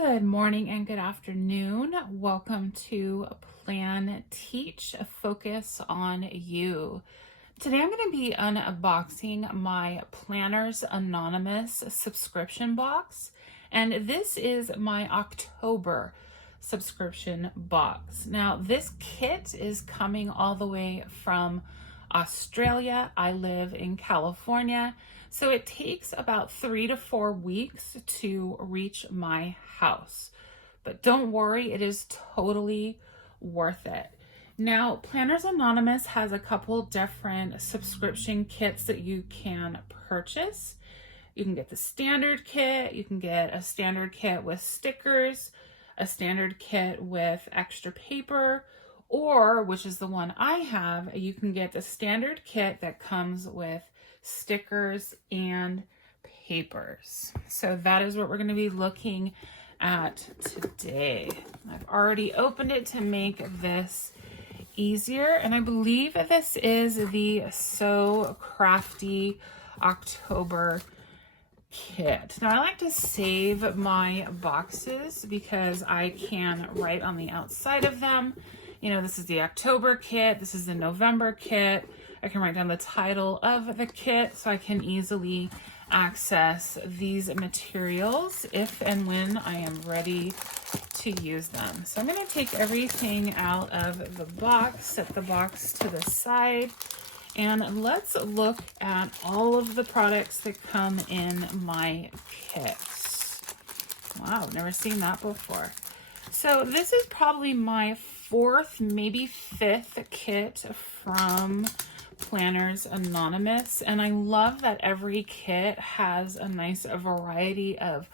Good morning and good afternoon. Welcome to Plan Teach, a focus on you. Today I'm going to be unboxing my Planners Anonymous subscription box, and this is my October subscription box. Now this kit is coming all the way from Australia. I live in California, so it takes about 3 to 4 weeks to reach my house. But don't worry, it is totally worth it. Now, Planners Anonymous has a couple different subscription kits that you can purchase. You can get the standard kit, you can get a standard kit with stickers, a standard kit with extra paper, or, which is the one I have, you can get the standard kit that comes with stickers and papers. So that is what we're going to be looking at today. I've already opened it to make this easier, and I believe this is the So Crafty October kit. Now I like to save my boxes because I can write on the outside of them. You know, this is the October kit, this is the November kit. I can write down the title of the kit so I can easily access these materials if and when I am ready to use them. So I'm going to take everything out of the box, set the box to the side, and let's look at all of the products that come in my kits. Wow, I've never seen that before. So this is probably my fourth, maybe fifth kit from Planners Anonymous, and I love that every kit has a nice variety of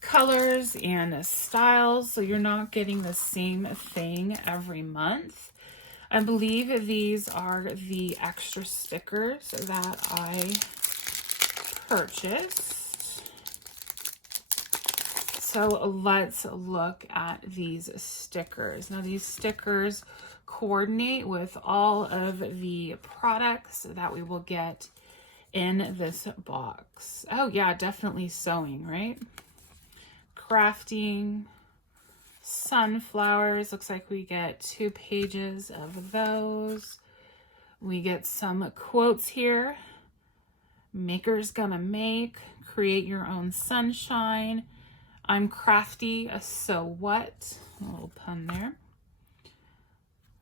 colors and styles, so you're not getting the same thing every month. I believe these are the extra stickers that I purchased. So let's look at these stickers. Now these stickers coordinate with all of the products that we will get in this box. Oh yeah, definitely sewing, right? Crafting, sunflowers. Looks like we get 2 pages of those. We get some quotes here. Maker's gonna make, create your own sunshine. I'm crafty, so what? A little pun there.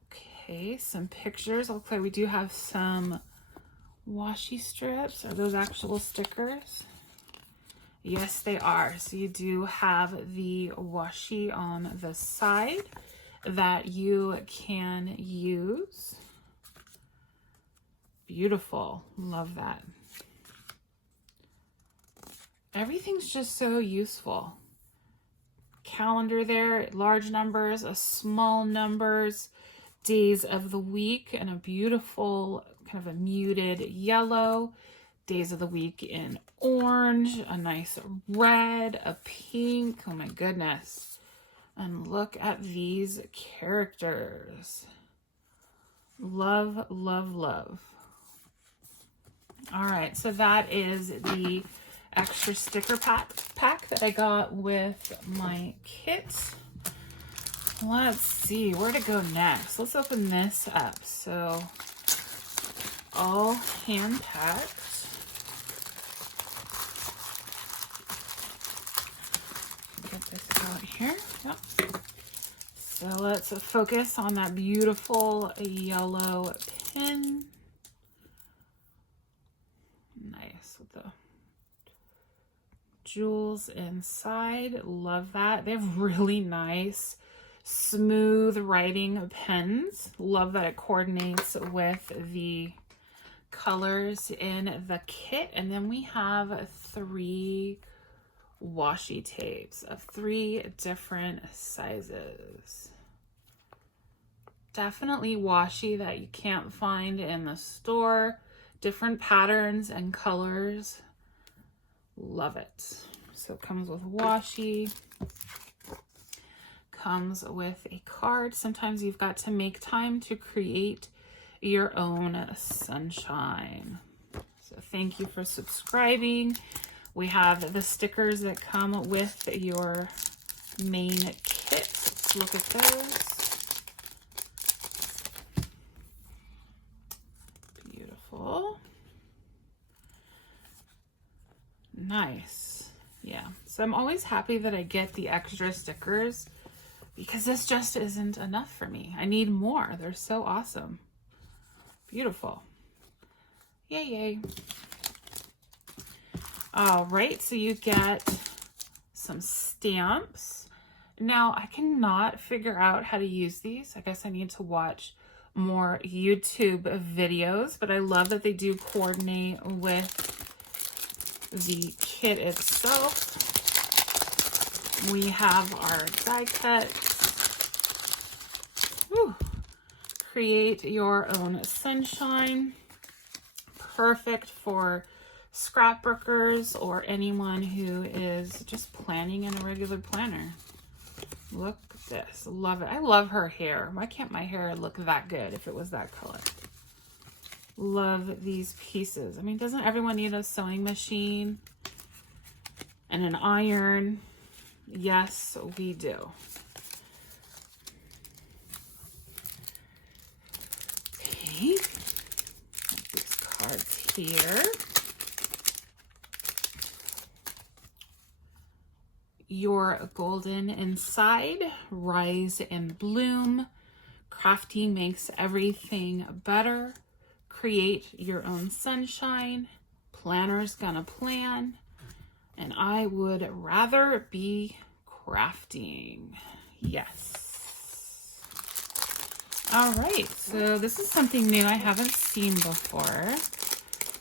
Okay, some pictures. Looks like we do have some washi strips. Are those actual stickers? Yes, they are. So you do have the washi on the side that you can use. Beautiful. Love that. Everything's just so useful. Calendar there, large numbers, small numbers, days of the week, and a beautiful kind of a muted yellow, days of the week in orange, a nice red, a pink. Oh my goodness. And look at these characters. Love, love, love. All right, so that is the extra sticker pack that I got with my kit. Let's see where to go next. Let's open this up. So all hand packed. Get this out here. Yep. So let's focus on that beautiful yellow pin. Nice with the jewels inside. Love that. They have really nice smooth writing pens. Love that it coordinates with the colors in the kit. And then we have 3 washi tapes of 3 different sizes. Definitely washi that you can't find in the store. Different patterns and colors. Love it. So it comes with washi. Comes with a card. Sometimes you've got to make time to create your own sunshine. So thank you for subscribing. We have the stickers that come with your main kit. Let's look at those. Beautiful. Nice. Yeah, so I'm always happy that I get the extra stickers because this just isn't enough for me. I need more. They're so awesome. Beautiful. Yay, yay. All right, so you get some stamps. Now, I cannot figure out how to use these. I guess I need to watch more YouTube videos, but I love that they do coordinate with the kit itself. We have our die cuts. Woo. Create your own sunshine. Perfect for scrapbookers or anyone who is just planning in a regular planner. Look at this. Love it. I love her hair. Why can't my hair look that good if it was that color? Love these pieces. I mean, doesn't everyone need a sewing machine and an iron? Yes, we do. Okay. These cards here. Your golden inside, rise and bloom. Crafting makes everything better. Create your own sunshine. Planner's gonna plan. And I would rather be crafting. Yes. All right, so this is something new I haven't seen before.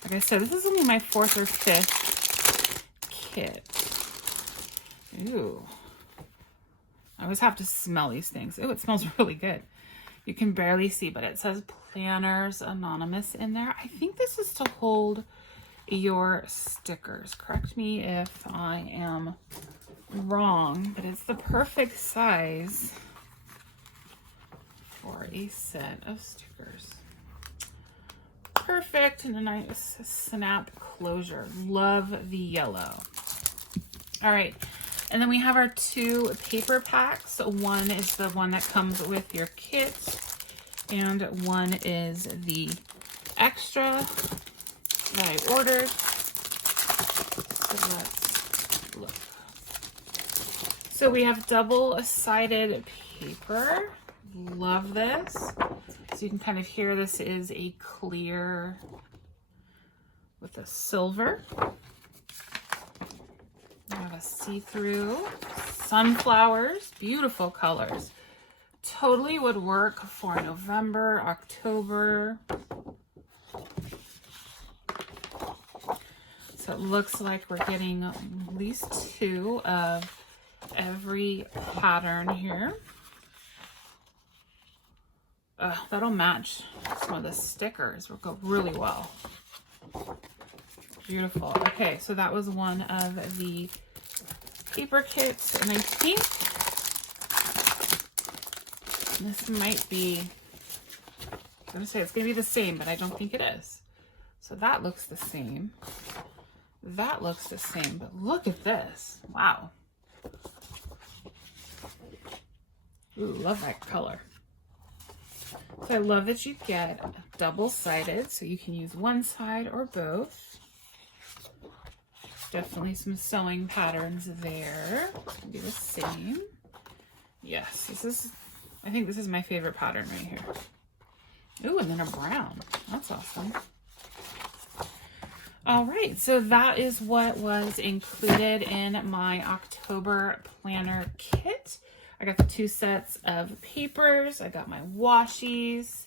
Like I said, this is only my 4th or 5th kit. Ooh. I always have to smell these things. Ooh, it smells really good. You can barely see, but it says Planners Anonymous in there. I think this is to hold your stickers. Correct me if I am wrong, but it's the perfect size for a set of stickers. Perfect, and a nice snap closure. Love the yellow. All right, and then we have our 2 paper packs. One is the one that comes with your kit, and one is the extra that I ordered. So let's look. So we have double-sided paper. Love this. So you can kind of hear this is a clear with a silver. We have a see-through. Sunflowers, beautiful colors. Totally would work for November, October. So it looks like we're getting at least 2 of every pattern here. That'll match some of the stickers. Will go really well. Beautiful. Okay, so that was one of the paper kits, and I think this might be, I'm gonna say it's gonna be the same, but I don't think it is. So that looks the same. That looks the same, but look at this. Wow. Ooh, love that color. So I love that you get double-sided, so you can use one side or both. Definitely some sewing patterns there. It's gonna be the same. Yes, this is, I think this is my favorite pattern right here. Ooh, and then a brown. That's awesome. All right, so that is what was included in my October planner kit. I got the 2 sets of papers. I got my washies.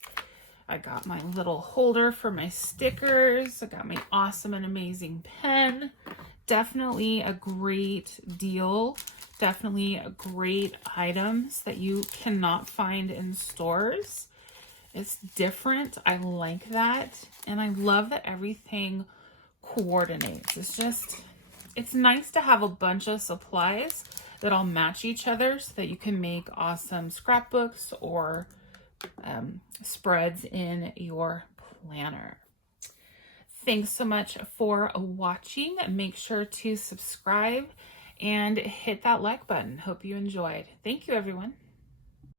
I got my little holder for my stickers. I got my awesome and amazing pen. Definitely a great deal. Definitely great items that you cannot find in stores. It's different. I like that. And I love that everything coordinates. It's nice to have a bunch of supplies that all match each other so that you can make awesome scrapbooks or spreads in your planner. Thanks so much for watching. Make sure to subscribe and hit that like button. Hope you enjoyed. Thank you, everyone.